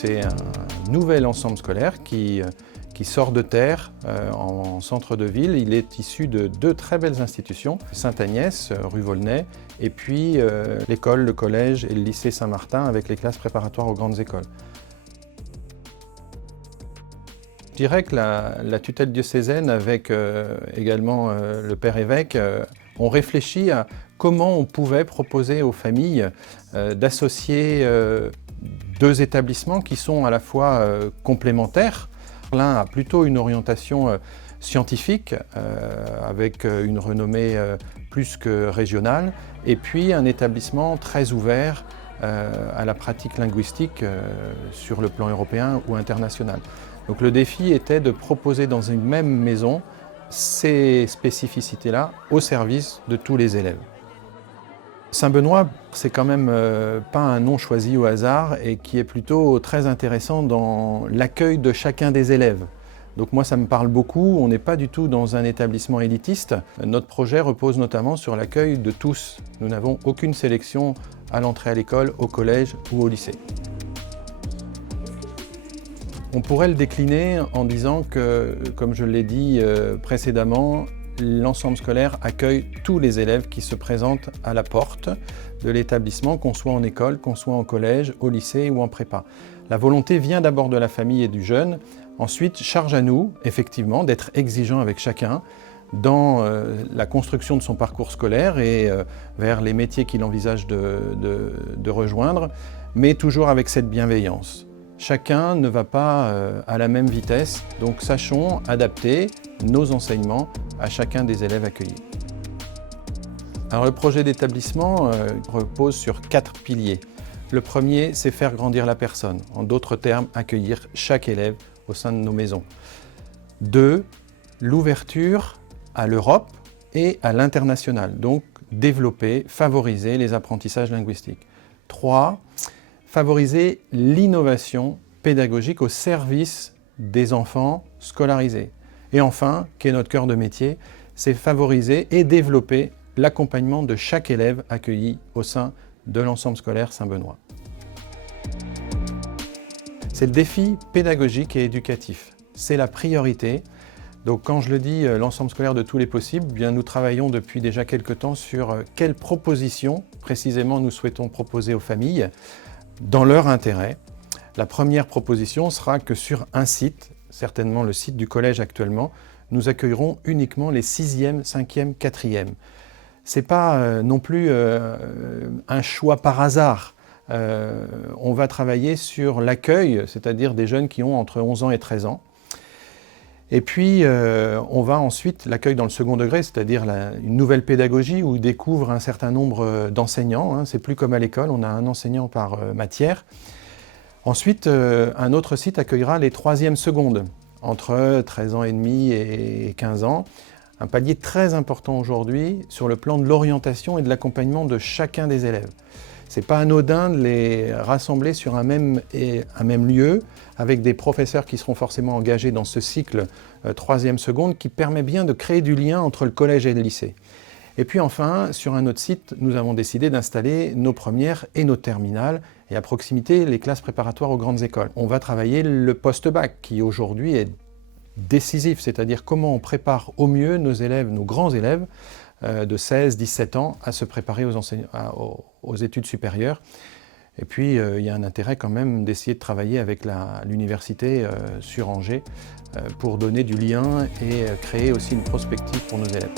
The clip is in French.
C'est un nouvel ensemble scolaire qui sort de terre en centre de ville. Il est issu de deux très belles institutions, Sainte-Agnès, rue Volnay, et puis l'école, le collège et le lycée Saint-Martin avec les classes préparatoires aux grandes écoles. Je dirais que la tutelle diocésaine avec également le père évêque ont réfléchi à comment on pouvait proposer aux familles d'associer deux établissements qui sont à la fois complémentaires. L'un a plutôt une orientation scientifique avec une renommée plus que régionale, et puis un établissement très ouvert à la pratique linguistique sur le plan européen ou international. Donc le défi était de proposer dans une même maison ces spécificités-là au service de tous les élèves. Saint-Benoît, c'est quand même pas un nom choisi au hasard et qui est plutôt très intéressant dans l'accueil de chacun des élèves. Donc moi ça me parle beaucoup, on n'est pas du tout dans un établissement élitiste. Notre projet repose notamment sur l'accueil de tous. Nous n'avons aucune sélection à l'entrée à l'école, au collège ou au lycée. On pourrait le décliner en disant que, comme je l'ai dit précédemment, l'ensemble scolaire accueille tous les élèves qui se présentent à la porte de l'établissement, qu'on soit en école, qu'on soit en collège, au lycée ou en prépa. La volonté vient d'abord de la famille et du jeune. Ensuite, charge à nous, effectivement, d'être exigeants avec chacun dans la construction de son parcours scolaire et vers les métiers qu'il envisage de rejoindre, mais toujours avec cette bienveillance. Chacun ne va pas à la même vitesse, donc sachons adapter nos enseignements à chacun des élèves accueillis. Alors, le projet d'établissement repose sur 4 piliers. Le premier, c'est faire grandir la personne, en d'autres termes, accueillir chaque élève au sein de nos maisons. 2, l'ouverture à l'Europe et à l'international, donc développer, favoriser les apprentissages linguistiques. 3, favoriser l'innovation pédagogique au service des enfants scolarisés. Et enfin, qui est notre cœur de métier, c'est favoriser et développer l'accompagnement de chaque élève accueilli au sein de l'ensemble scolaire Saint-Benoît. C'est le défi pédagogique et éducatif. C'est la priorité. Donc quand je le dis, l'ensemble scolaire de tous les possibles, bien nous travaillons depuis déjà quelques temps sur quelles propositions précisément nous souhaitons proposer aux familles dans leur intérêt. La première proposition sera que sur un site, certainement le site du collège actuellement, nous accueillerons uniquement les 6e, 5e, 4e. Ce n'est pas non plus un choix par hasard. On va travailler sur l'accueil, c'est-à-dire des jeunes qui ont entre 11 ans et 13 ans. Et puis, on va ensuite l'accueil dans le second degré, c'est-à-dire une nouvelle pédagogie où ils découvrent un certain nombre d'enseignants. C'est plus comme à l'école, on a un enseignant par matière. Ensuite, un autre site accueillera les 3e secondes, entre 13 ans et demi et 15 ans. Un palier très important aujourd'hui sur le plan de l'orientation et de l'accompagnement de chacun des élèves. Ce n'est pas anodin de les rassembler sur un même lieu, avec des professeurs qui seront forcément engagés dans ce cycle 3e seconde, qui permet bien de créer du lien entre le collège et le lycée. Et puis enfin, sur un autre site, nous avons décidé d'installer nos premières et nos terminales, et à proximité, les classes préparatoires aux grandes écoles. On va travailler le post-bac, qui aujourd'hui est décisif, c'est-à-dire comment on prépare au mieux nos élèves, nos grands élèves, de 16-17 ans à se préparer aux études supérieures. Et puis, il y a un intérêt quand même d'essayer de travailler avec l'université sur Angers pour donner du lien et créer aussi une prospective pour nos élèves.